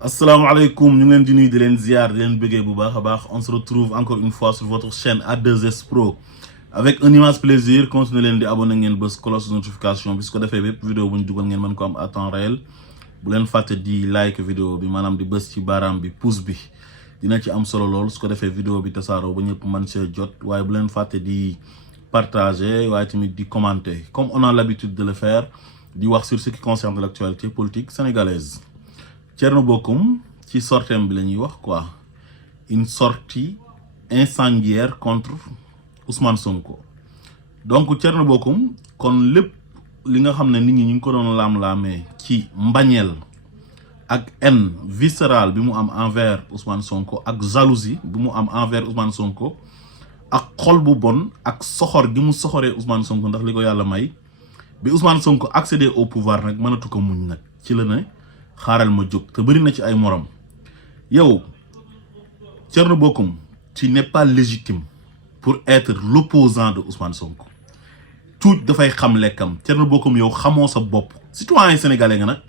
Asalaamaaleykum ñu ngi leen di nuyu di leen ziar di leen bëggee bu baax a baax on se retrouve encore une fois sur votre chaîne A2S Pro avec un immense plaisir continuer leen di abonné ngeen bës cloche de notification bi su ko defee bépp vidéo bu ñu dugal ngeen mën ko am à temps réel bu leen fàtte di like vidéo bi maanaam di bës ci baaraam bi pouce bi dina ci am solo lool su ko defee vidéo bi tasaaroo ba ñëpp mën see jot waaye bu leen fàtte di partager waaye tamit di commenter comme on a l'habitude de le faire di wax sur ce qui concerne l'actualité politique sénégalaise. Thierno Bocoum ci sortem bi la ñuy wax quoi une sortie incendiaire contre Ousmane Sonko donc Thierno Bocoum kon lépp li nga xam ne nit ñi ñu ngi ko doon laam-laamee ci mbañeel ak haine viscérale bi mu am envers Ousmane Sonko ak jalousie bi mu am envers Ousmane Sonko ak xol bu bon ak soxor gi mu soxoree Ousmane Sonko ndax li ko yàlla may bi Ousmane Sonko accéder au pouvoir nag mënatu ko muñ nag ci la ne xaaral ma jóg te bëri na ci ay morom yow Thierno Bocoum tu n'es pas légitime pour être l'opposant de Ousmane Sonko tuuti dafay xam lekkam Thierno Bocoum yow xamoo sa bopp citoyen sénégalais nga nag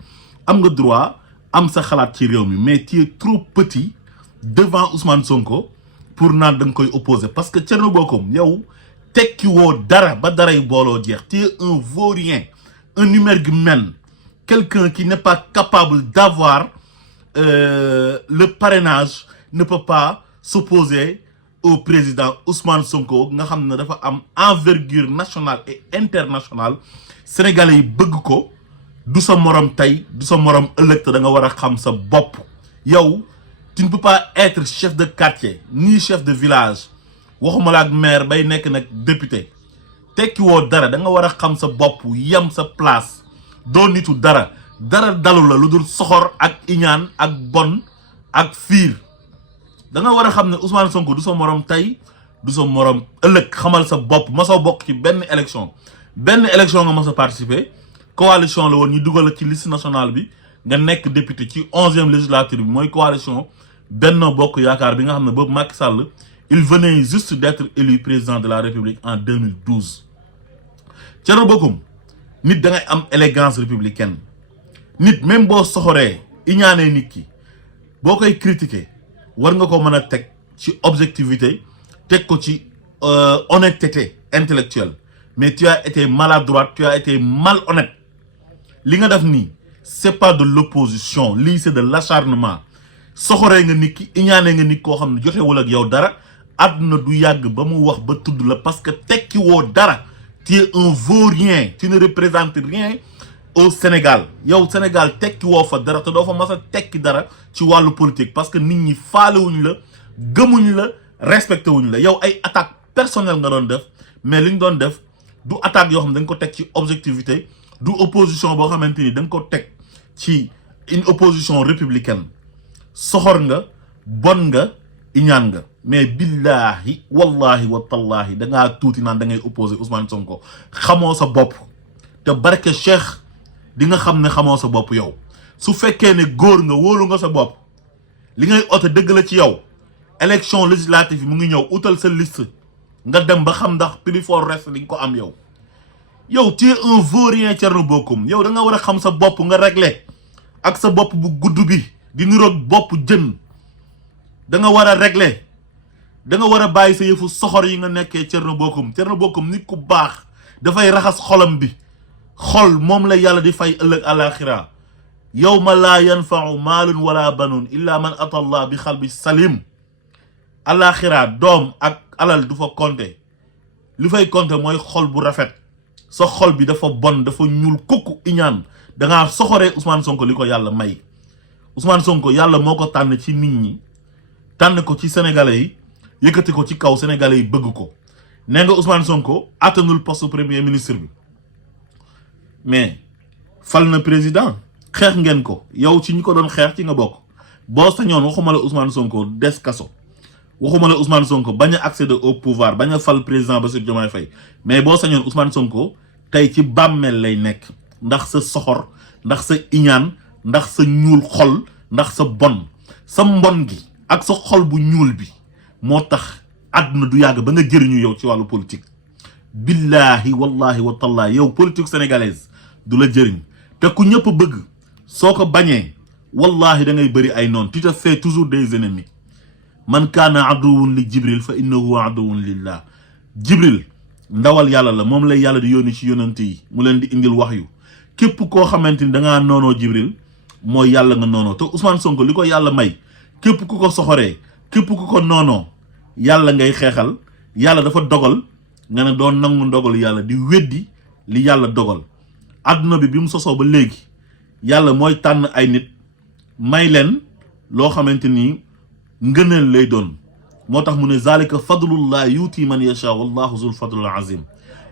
am nga droit am sa xalaat ci réew mi mais tu es trop petit devant Ousmane Sonko pour naan da nga koy opposer parce que Thierno Bocoum yow tekki woo dara ba daray booloo jeex tu es un vaurien un émergumène quelqu'un qui n'est pas capable d'avoir le parrainage ne peut pas s'opposer au président Ousmane Sonko nga xam ne dafa am envergure nationale et internationale sénégalais yi bëgg ko du sa morom tey du sa morom ëllëg te da nga war a xam sa bopp yow tu ne peux pas être chef de quartier ni chef de village waxuma la ak maire bay nekk nag député tekki woo dara da nga war a xam sa bopp yem sa place doo nitu dara dalu la lu dul soxor ak iñaan ak bon ak fiir da nga war a xam ne Ousmane Sonko du sa morom tey du sa morom ëllëg xamal sa bopp ma sa bokk ci benn élection nga ma sa participer coalition la woon ñu dugal ci liste nationale bi nga nekk député ci 11e législature bi mooy coalition Benno Bokk Yaakaar bi nga xam ne boobu Macky Sall il venait juste d'être élu président de la République en 2012 Thierno Bocoum nit da ngay am élégance républicaine nit même boo soxoree iñaanee nit ki boo koy critiquer war nga ko mën a teg ci objectivité teg ko ci honnêteté intellectuelle mais tu as été maladroit tu as été malhonnête li nga def nii c'est pas de l'opposition lii c'est de l'acharnement soxoree nga nit ki iñaanee nga nit koo xam ne jotewul ak yow dara àdduna du yàgg ba mu wax ba tudd la parce que tekki woo dara tu es un vaurien tu ne représentes rien au Sénégal yow Sénégal tekki woo fa dara te doo fa mas a tekki dara ci wàllu politique parce que nit ñi faalewuñ la gëmuñ la respecté wuñ la yow ay attaque personnelle nga doon def mais li ñu doon def du attaque yoo xam ne da nga ko teg ci objectivité du opposition boo xamante ni da nga ko teg ci une opposition républicaine soxor nga bon nga iñaan nga mais billahi wallahi wa tallahi da ngaa tuuti naan da ngay opposer Ousmane Sonko xamoo sa bopp te barke Cheikh di nga xam ne xamoo sa bopp yow su fekkee ne góor nga wóolu nga sa bopp li ngay ote dëgg la ci yow élection législative mu ngi ñëw utal sa liste nga dem ba xam ndax plus fort reste li nga ko am yow tu es un vaurien Thierno Bocoum yow da nga war a xam sa bopp nga régler ak sa bopp bu gudd bi di niroog bopp jën da nga war a régler da nga war a bàyyi sa yëfu soxor yi nga nekkee Thierno Bocoum nit ku baax dafay raxas xolam bi xol moom la yàlla di fay ëllëg alaxira yawma laa yanfau maalun wala banun illa man ata allah bi xalbi salim alaxira doom ak alal du fa compter li fay compter mooy xol bu rafet sa xol bi dafa bon dafa ñuul kukku iñaan dangaa soxoree Ousmane Sonko li ko yàlla may Ousmane Sonko yàlla moo ko tànn ci nit ñi tànn ko ci sénégalais yi yëkkati ko ci kaw sénégalais yi bëgg ko nee nga Ousmane Sonko attanul poste premier ministre bi mais fal na président xeex ngeen ko yow ci ñi ko doon xeex ci nga bokk boo sañoon waxuma la Ousmane Sonko des kaso waxuma la Ousmane Sonko bañ a accéder au pouvoir bañ a fal président Bassirou Diomaye Faye mais boo sañoon Ousmane Sonko tey ci bàmmeel lay nekk ndax sa soxor ndax sa iñaan ndax sa ñuul xol ndax sa bon sa mbon gi ak sa xol bu ñuul bi moo tax àdduna du yàgg ba nga jëriñu yow ci wàllu politique billahi wallahi wa tallahi yow politique sénégalaise du la jëriñ te ku ñëpp bëgg soo ko bañee wallahi da ngay bëri ay noon, tu te fais toujours des ennemis. Man kaana aduwwun li Jibril fa innahu aduwwun lillah. Jibril ndawal yàlla la, moom lay yàlla di yónni ci yonent yi mu leen di indil wahyu. Képp koo xamante ni da ngaa noonoo Jibril mooy yàlla nga noonoo. te Ousmane Sonko li ko yàlla may képp ku ko soxoree, képp ku ko noonoo yàlla ngay xeexal. Yàlla dafa dogal nga ne doon nangu ndogal yàlla di weddi li yàlla dogal. Àdduna bi mu sosoo ba léegi yàlla mooy tànn ay nit may leen loo xamante ni ngëneel lay doon. moo tax mu ne zalika fadlullah yuuti man yasha wallahu zul fadlul azim.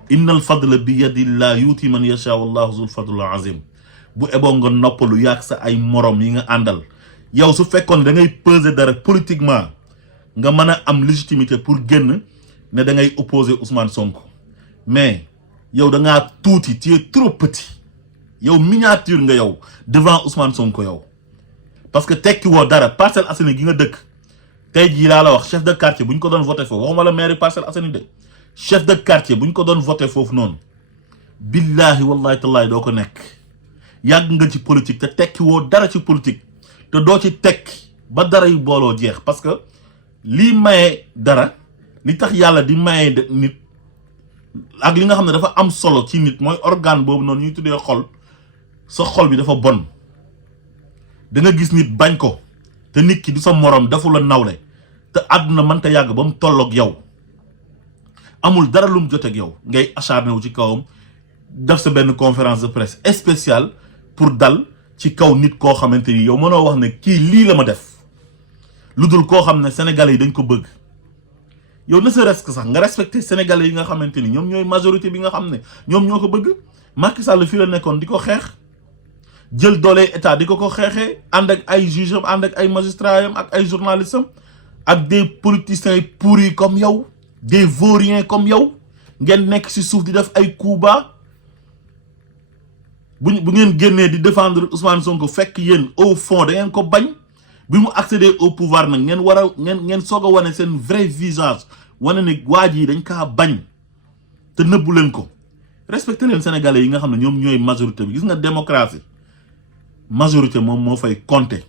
innal fadla bi yadillah yuuti man yasha wallahu zul fadlul azim. bu eboo nga noppalu yàgg sa ay morom yi nga àndal. yow su fekkoon da ngay peser dara politiquement nga mën a am légitimité pour génn ne da ngay opposer Ousmane Sonko, mais yow da ngaa tuuti, tu es trop petit. yow miniature nga yow devant Ousmane Sonko yow. parce que tekki woo dara. Parcelles Assainies gi nga dëkk tey jii laa la wax, chef de quartier bu ñu ko doon voté foofu, waxuma la maire Parcelles Assainies de, chef de quartier bu ñu ko doon voté foofu noonu, billahi wallahi tallahi doo ko nekk. yàgg nga ci politique te tekki woo dara ci politique, te doo ci tekki ba dara yu booloo jeex. parce que lii maye dara, li tax yàlla di maye nit ak li nga xam ne dafa am solo ci nit mooy organe boobu noonu ñuy tuddee xol. sa xol bi dafa bon. da nga gis nit bañ ko te nit ki du sa morom, dafu la nawle, te àdduna mënta yàgg ba mu tolloog yow, amul dara lu mu joteeg yow, ngay acharné wu ci kawam def sa benn conférence de presse spéciale pour dal ci kaw nit koo xamante ni yow mënoo wax ne kii lii la ma def, lu dul koo xam ne sénégalais yi dañ ko bëgg. yow ne serait-ce que sax nga respecté sénégalais yi nga xamante ni ñoom ñooy majorité bi nga xam ne ñoom ñoo ko bëgg. Macky Sall fii la nekkoon di ko xeex, jël doole état di ko xeexee, ànd ak ay juge am, ànd ak ay magistrat am, ak ay journalistes am, ak des politiciens pourris comme yow, des vauriens comme yow, ngeen nekk ci suuf di def ay coups bas. bu ngeen génnee di défendre Ousmane Sonko fekk yéen au fond da ngeen ko bañ. bi mu accéder au pouvoir nag ngeen war a ngeen soog a wane seen vrai visage, wane ne waa ji dañ kaa bañ te nëbbu leen ko. respecté leen sénégalais yi nga xam ne ñoom ñooy majorité bi. gis nga démocratie majorité moom moo fay compter.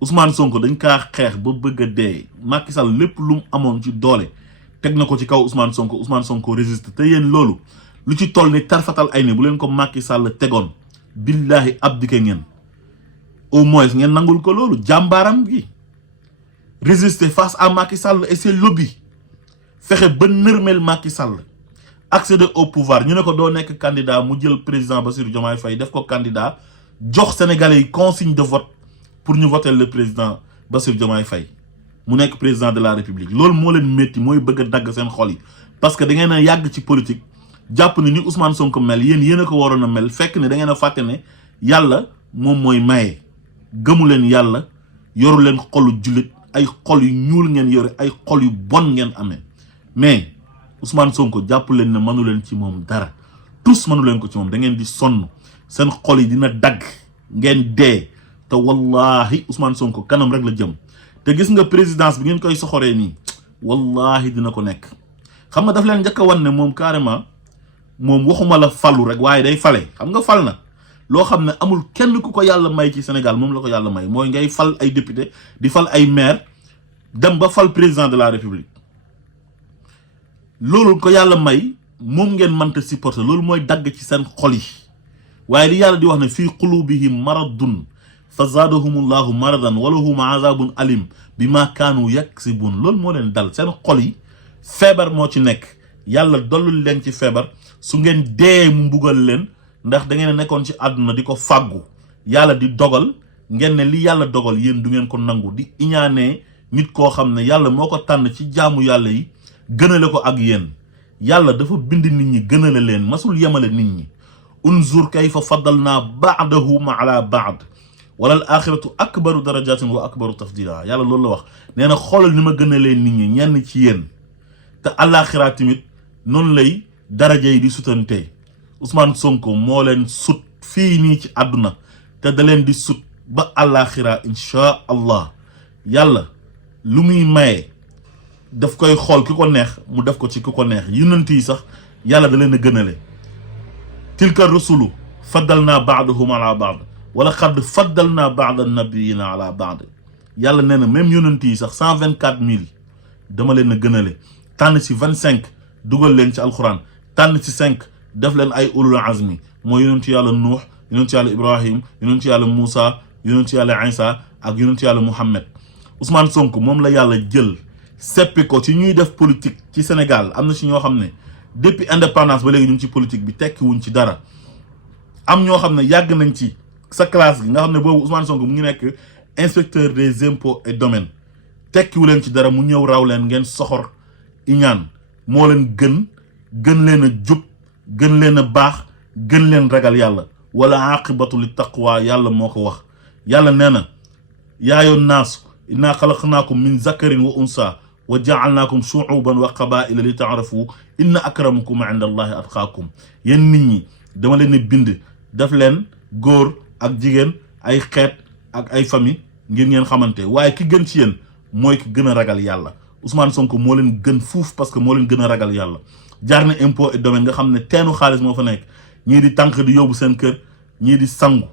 Ousmane Sonko dañ kaa xeex ba bëgg a dee. Macky Sall lépp lu mu amoon ci doole teg na ko ci kaw Ousmane Sonko. Ousmane Sonko résiste. te yéen loolu lu ci toll ni tarfatal ay ne bu leen ko Macky Sall tegoon, billahi abdiqué ngeen. au moins ngeen nangul ko loolu, jàmbaaram gi résister face à Macky Sall et ses lobbies, fexe ba nërmel Macky Sall accéder au pouvoir. ñu ne ko doo nekk candidat, mu jël président Bassirou Diomaye Faye def ko candidat, jox sénégalais yi consigne de vote pour ñu voter le président Bassirou Diomaye Faye mu nekk président de la république. loolu moo leen métti, mooy bëgg a dagg seen xol yi, parce que da ngeen a yàgg ci politique, jàpp ne ni Ousmane Sonko mel yéen a ko waroon a mel, fekk ne da ngeen a fàtte ne yàlla moom mooy maye. gëmu leen yàlla, yoru leen xolu jullit, ay xol yu ñuul ngeen yore, ay xol yu bon ngeen amee. mais Ousmane Sonko jàpp leen ne mënu leen ci moom dara, tous mënu leen ko ci moom. da ngeen di sonn, seen xol yi dina dagg, ngeen dee. te wallahi Ousmane Sonko kanam rek la jëm. te gis nga présidence bi ngeen koy soxoree nii, wallahi dina ko nekk. xam nga daf leen njëkk a wan ne moom carrément moom waxuma la falu rek, waaye day fale. xam nga fal na loo xam ne amul kenn ku ko yàlla may ci Sénégal, moom la ko yàlla may, mooy ngay fal ay député, di fal ay maire, dem ba fal président de la république. loolu ko yàlla may moom ngeen mënta supporter. loolu mooy dagg ci seen xol yi. waaye li yàlla di wax ne fii qulubihim maradun fa zaadahumullahu maradan walahum azabun alim bima kaanu yaksibun. loolu moo leen dal, seen xol yi feebar moo ci nekk. yàlla dollul leen ci feebar, su ngeen dee mu mbugal leen, ndax da ngeen a nekkoon ci àdduna di ko fàggu. yàlla di dogal, ngeen ne li yàlla dogal yéen du ngeen ko nangu, di iñaanee nit koo xam ne yàlla moo ko tànn ci jaamu yàlla yi, gënale ko ak yéen. yàlla dafa bind nit ñi gënale leen, masul yemale nit ñi. unzur kayfa faddalna ba'dahum ala ba'd wala al axiratu akbaru darajatin wa akbaru tafdila. yàlla loolu la wax, nee na xoolal ni ma gënalee nit ñi ñenn ci yéen, te àllaaxira tamit noonu lay daraja yi di sutante. Ousmane Sonko moo leen sut fii nii ci àdduna, te da leen di sut ba àllaaxira insha allah. yàlla lu muy maye daf koy xool ki ko neex mu def ko ci ki ko neex. yonent yi sax yàlla da leen a gënale. tilka rusulu faddalna ba'dahum ala ba'd wala xadd faddalna ba'da nabiyina ala ba'd yàlla nee na même yonent yi sax 124 000 dama leen a gënale tànn si 25 dugal leen ci alquran tànn si 5 def leen ay ulul azmi mooy yonent yàlla Nuux yonent yàlla Ibrahim yonent yàlla Moussa yonent yàlla Isa ak yonent yàlla Muhammad Ousmane Sonko moom la yàlla jël seppi ko ci ñuy def politique ci Sénégal am na si ñoo xam ne depuis indépendance ba léegi ñu ngi ci politique bi tekki wuñ ci dara am ñoo xam ne yàgg nañ ci sa classe gi nga xam ne boobu Ousmane Sonko mu ngi nekk inspecteur des impôts et domaines tekkiwu leen ci dara mu ñëw raw leen ngeen soxor iñaan moo leen gën leen a jub gën leen a baax gën leen ragal yàlla wala aqibatu li taqwa yàlla moo ko wax yàlla nee na yaayoon naasu inna xalaqnaakum min zakarin wa unsa wa jaalnaakum shuuban wa qabaila li taarafu inna akramakum inda allahi atqaakum yéen nit ñi dama leen bind daf leen góor ak jigéen ay xeet ak ay famille ngir ngeen xamante waaye ki gën ci yéen mooy ki gën a ragal yàlla Ousmane Sonko moo leen gën fuuf parce que moo leen gën a ragal yàlla jaar na impôt et domaine nga xam ne teenu xaalis moo fa nekk ñii di tànk di yóbbu seen kër ñii di sangu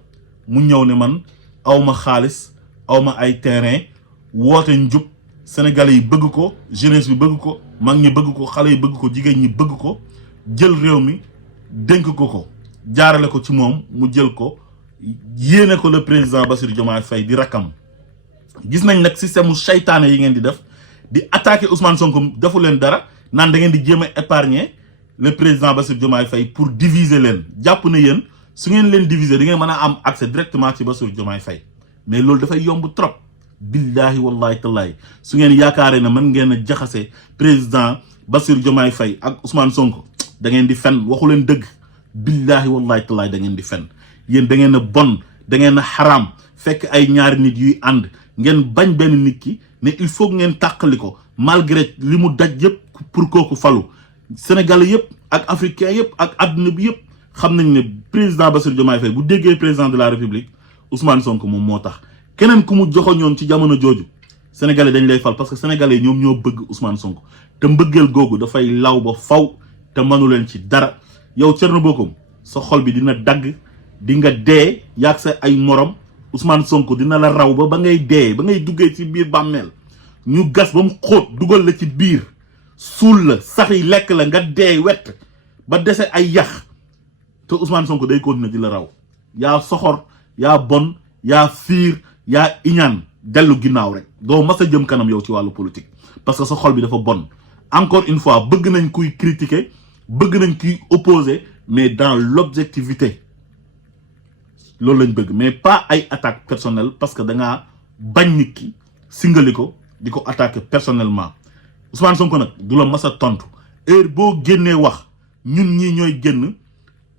mu ñëw ne man awma xaalis awma ay terrain woote njub sénégalais yi bëgg ko jeunesse bi bëgg ko mag ñi bëgg ko xale yi bëgg ko jigéen ñi bëgg ko jël réew mi dénk ko jaarale ko ci moom mu jël ko yéene ko le président Bassirou Diomaye Faye di rakkam gis nañ nag système mu seytaane yi ngeen di def di attaquer Ousmane Sonko defu leen dara naan da ngeen di jéem a épargner le président Bassirou Diomaye Faye pour diviser leen jàpp na yéen su ngeen leen diviser di ngeen mën a am accès directement ci Bassirou Diomaye Faye mais loolu dafay yomb trop billahi wallahi tallahi su ngeen yaakaaree ne mën ngeen a jaxase président Bassirou Diomaye Faye ak Ousmane Sonko da ngeen di fen waxu leen dëgg billahi wallahi tallahi da ngeen di fen yéen da ngeen a bon da ngeen a xaraam fekk ay ñaari nit yuy ànd ngeen bañ benn nit ki ne il faut ngeen tàqali ko malgré li mu daj yëpp pour kooku falu Sénégalais yëpp ak africain yëpp ak adduna bi yëpp xam nañ ne président Bassirou Diomaye Faye bu déggee président de la République Ousmane Sonko moom moo tax keneen ku mu joxoñoon ci jamono jooju Sénégalais dañ lay fal parce que Sénégalais ñoom ñoo bëgg Ousmane Sonko te mbëggeel googu dafay law ba faw te mënu leen ci dara yow Thierno Bocoum sa xol bi dina dagg di nga dee yaag sa ay morom Ousmane Sonko dina la raw ba ngay dee ba ngay duggee ci biir bàmmeel ñu gas ba mu xóot dugal la ci biir suul la sax yi lekk la nga dee wett ba dese ay yax te Ousmane Sonko day continuer di la raw yaa soxor yaa bon yaa fiir yaa iñaan dellu ginnaaw rek doo mas a jëm kanam yow ci wàllu politique parce que sa xol bi dafa bon encore une fois bëgg nañ kuy critiquer bëgg nañ kuy opposer mais dans l'objectivité loolu lañ bëgg mais pas ay attaque personnelle parce que da ngaa bañ nit ki singali ko di ko attaquer personnellement Ousmane Sonko nag du la mas a tontu heure boo génnee wax ñun ñii ñooy génn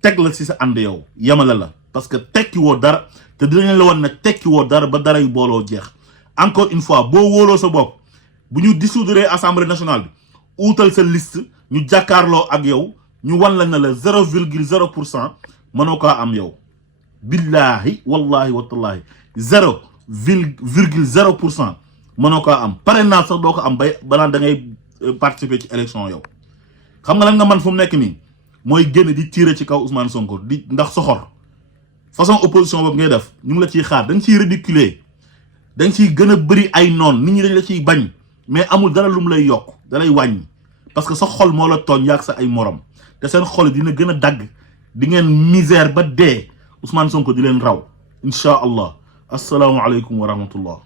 teg la ci sa ànd yow yamale la parce que tekki woo dara te dinañ la wan ne tekki woo dara ba dara yu booloo jeex encore une fois boo wóoloo sa bopp bu ñu dissoudre assemblée nationale bi uutal sa liste ñu jàkkaarloo ak yow ñu wan la ne la 0,0% mënoo kaa am yow billahi wallahi watallahi 0,0% mënoo kaa am parrainage sax doo ko am bay balaa da ngay participer ci élection yow xam nga lan nga man fu mu nekk nii mooy génn di tirer ci kaw Ousmane Sonko di ndax soxor façon opposition boobu ngay def ñu ngi la ciy xaar dañ ciy ridiculer dañ ciy gën a bëri ay noon nit ñi dañ la ciy bañ mais amul dara lu mu lay yokk da lay wàññi parce que sa xol moo la tooñ yaag sa ay morom te seen xol dina gën a dagg di ngeen misère ba dee Ousmane Sonko di leen raw incha allah assalaamu aleykum wa rahmatullah